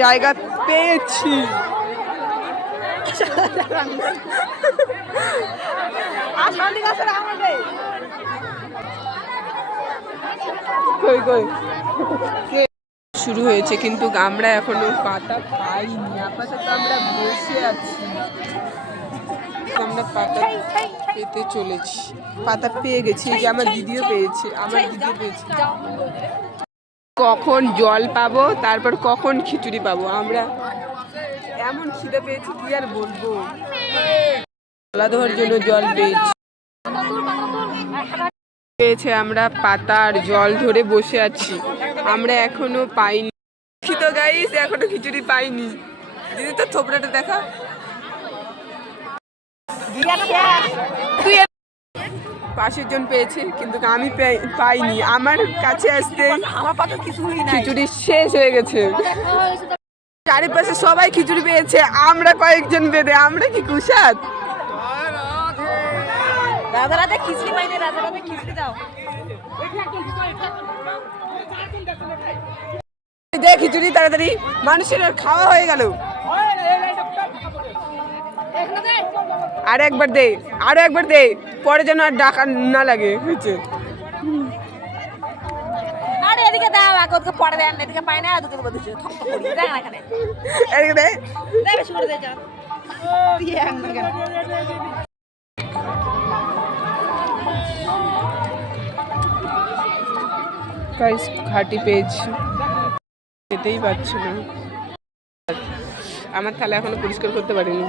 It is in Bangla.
জায়গা পেয়েছি। শুরু হয়েছে কিন্তু আমরা এখনো পাতা পাইনি। আপাতত আমরা বসে আছি। আমরা পাতা পেতে চলেছি, পাতা পেয়ে গেছি। যে আমার দিদিও পেয়েছে, কখন জল পাবো, তারপর কখন খিচুড়ি পাবো। আমরা এমন খিদে পেয়েছি কি আর বলবো। গলা ধোয়ার জন্য জল পেয়েছে। আমরা পাতার জল ধরে বসে আছি। আমরা এখনো পাইনি গাইস, এখনো খিচুড়ি পাইনি। দিদি তো থোপড়াটা দেখা। পাশের জন পেয়েছে কিন্তু আমি পাইনি। আমার কাছে আসতে খিচুড়ি শেষ হয়ে গেছে। চারিপাশে সবাই খিচুড়ি পেয়েছে, আমরা কয়েকজন বেঁধে। আমরা কি কুশাদ? রাধারাতে খিচুড়ি পাইনি, রাধারাতে খিচুড়ি দাও। দে খিচুড়ি তাড়াতাড়ি, মানুষের খাওয়া হয়ে গেল। আরো একবার দে, পরে যেন আর ডাকা না লাগে। হয়েছে। আরে এদিকে দাও, ওকে পরে দেন, এদিকে পাই না, দুদিকে বলতেছে থপ থপ করি। দেখ না এখানে, এদিকে দে, বেশি করে দে যা। দিয়ে আন না কেন? গাইস ঘাটি পেয়েছি, যেতেই পারছি না। আমার থালা এখনো পরিষ্কার করতে পারিনি।